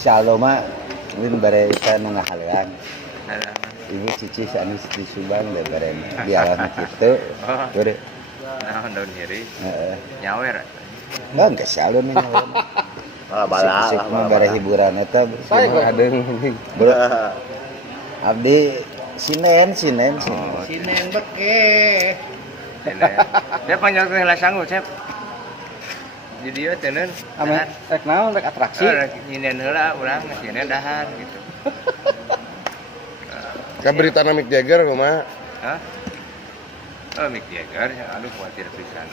Insyaallah mah lin bare eta nu ngahaleang. Halaman. Ibu cici anu di Subang da bare dialah kitu. Oh. Gede. Nah, daun hiri. Heeh. Nyawer. Enggak salah nih. Bala mah bare hiburan eta. Adeung anjing. Bro. Abdi Sinen. Sinen beke. Saya panjang teh lah sanggup, Cep. Di dieu teh neun. Ame rek naon rek atraksi. Nyinen heula urang nyinen dahar gitu. Kan berita Mick Jagger kumaha? Hah? Oh, Mick Jagger, aduh khawatir pisan.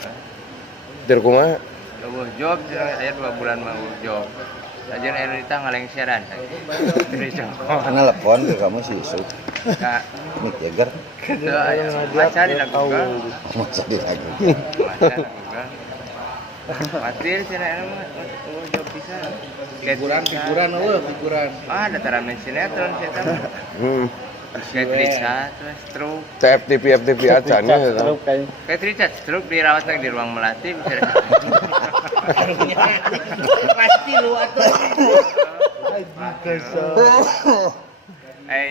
Dir kumaha? Eueuh job aya 2 bulan mah job. Sajen Ernita ngalengseran. Dari Joko. Telepon ke kamu si Yusuf. Ka Mick Jagger. Maca dilakukan. Masa dilakukan. Maca dilakukan. Matir cenah mah job pisan. Figuran figuran. Ah, ada tara main sinetron saya tahu. Kayak Richard, terus stroke. FTV acan ya. Kayak Richard, stroke dirawat lagi di ruang melati. Pasti lu atuh.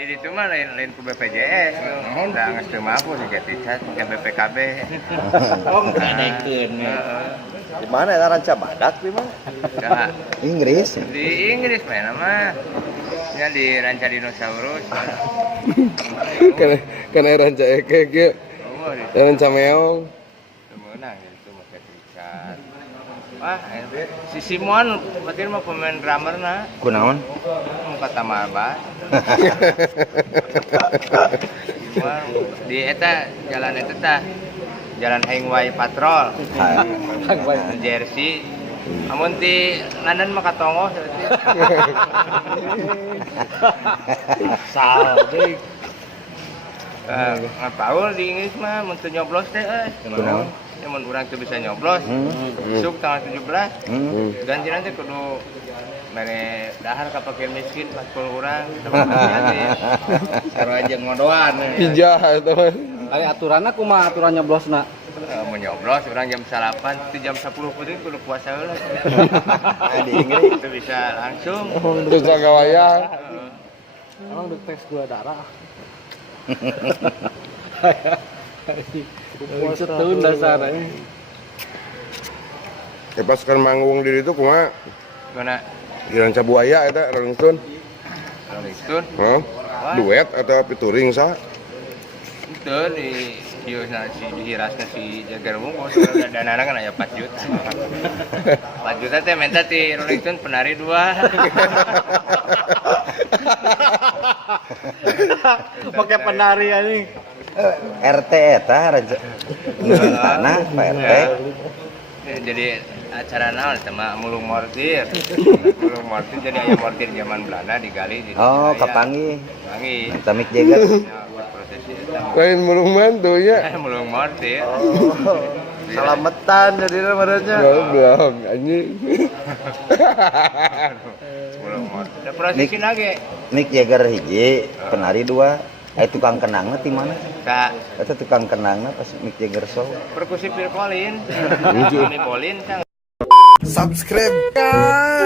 Itu mah lain ku BPJS. Udah nges teu mampu sih kayak Richard, kayak BPKB. Oh, ngadekeun. Di mana ya ranca badak di mana? Nah, Inggris. di Inggris mana mah. Ya di ranca dinosaurus. Kana ranca eke ge. Oh, di Ranca meong. menang itu mah kayak Richard. Wah, si Simon berarti mah pemain drummerna. Kunaon? Muka Tamarba. Simon di eta jalan eta tah. Jalan Hangway Patrol. Jersey. Amun ti London mah katongo berarti. Sal deui. Ngapaul di Inggris mah mun teu nyoblos teh Kunaon? Ya mun urang teu bisa nyoblos. Besok tanggal 17. Ganti nanti kudu mere dahar ka fakir miskin 40 urang. Sarua ngodoan. Hijah eta mah. Ari aturanna kumaha aturan nyoblosna? Mau nyoblos urang jam 8 itu jam 10 penting kudu puasa heula. Di Inggris. Itu bisa langsung. Terus gawaya. Orang udah tes gula darah. Setahun dasarnya. Pas kan manggung di ditu kumaha? Gimana? Di ranca buaya eta Rolling Stone. Rolling Stone. Hah? Duet atau featuring sa? Itu di kiosna si dihirasna si Jagger Wungkul udah danana kan aya 4 juta. 4 juta teh minta ti Rolling Stone penari 2. Pakai penari anjing. RT eta raja. Tanah Pak RT. Jadi acara naon teh mah mulung mortir. Mulung mortir jadi aya mortir zaman Belanda digali di. Oh, kapangi. Pangi. Eta Mick Jagger. Ya, buat prosesi eta. Lain mulung mantu ya. Mulung mortir. Salametan jadi namanya. Belum anjing. Mulung mortir. Da prosesi lagi. Mick Jagger hiji, penari 2. Tukang kenangna di mana? Ka Eta tukang kenangna pas Mick Jagger show. perkusi Phil Collins. Ini Bolin kan. Subscribe kan.